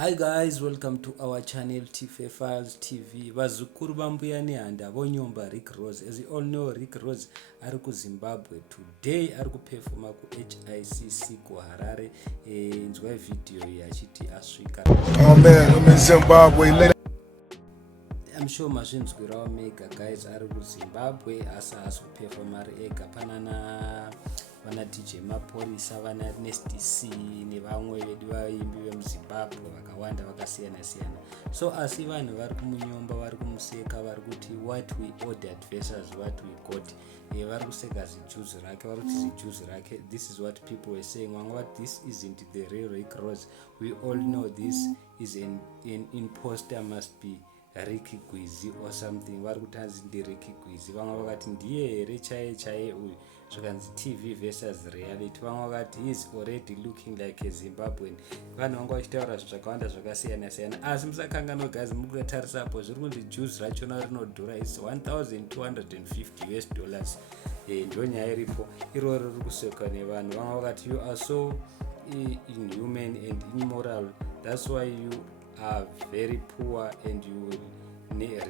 Hi guys, welcome to our channel TF Files TV. Vazukuru vambuya nehanda vonyomba Rick Ross. As you all know, Rick Ross ari kuZimbabwe. Today ari kuperforma ku-HICC kuHarare. Nzwa video yachiti asvika. Oh man, I'm in Zimbabwe. I'm sure mazvinzwirawo mega guys, ari kuZimbabwe asi haasi kuperforma ari ega. Vana DJ Maporisa, vana NSTC nevamwe vedu vaimbi vemuZimbabwe vakawanda vakasiyana siyana. So asi vanhu vari kumunyomba, vari kumuseka, vari kuti what we ordered versus what we got. Vari kuseka zijuzi rake, vari kuti zijuzi rake. This is what people were saying. What this isn't the real Rick Ross. We all know this is an imposter, must be Ricky Gwizi or something. Vari kutanzi ndi Ricky Gwizi. Vamwe vakati ndiye here chaye uyu. Zvakanzi TV versus reality. Vamwe vakati he is already looking like a Zimbabwean. Vanhu vanga vachitaura zvakawanda zvakasiyana siyana. Asi musakanganwa guys, mukatarisapo zviri kunzi juice rachona rinodhura is $1,250. Ndio nyaya iripo. Iroro riri kusekwa nevanhu. Vamwe vakati you are so inhuman and immoral. That's why you are very poor and you will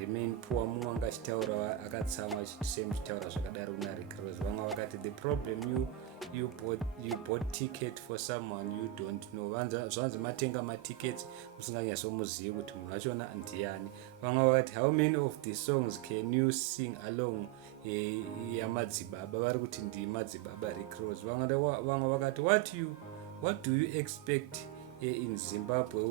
remain poor. Mumwe anga achitaura akatsamwa achitaura zvakadaro kuna Rick Ross. Vamwe vakati the problem you bought ticket for someone you don't know. Zvanzi matenga matickets musinganyatsomuzivi kuti munhu wachona ndiani. Vamwe vakati how many of the songs can you sing along yamadzibaba. Vari kuti ndi madzibaba Rick Ross. Vamwe vakati what do you expect in Zimbabwe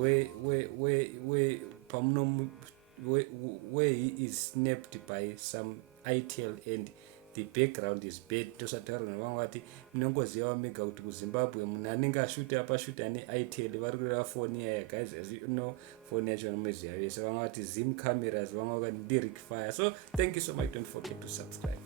where he is snapped by some ITL and the background is bad. Tosataura vamwe vati munongoziva mega kuti kuZimbabwe munhu anenge ashuta apashuta neITL vari kureva foni yaya guys, as you know foni yacho nomuziva vese. Vamwe vati Zim cameras, vamwe vakati ndi Rick Fire. So thank you so much, don't forget to subscribe.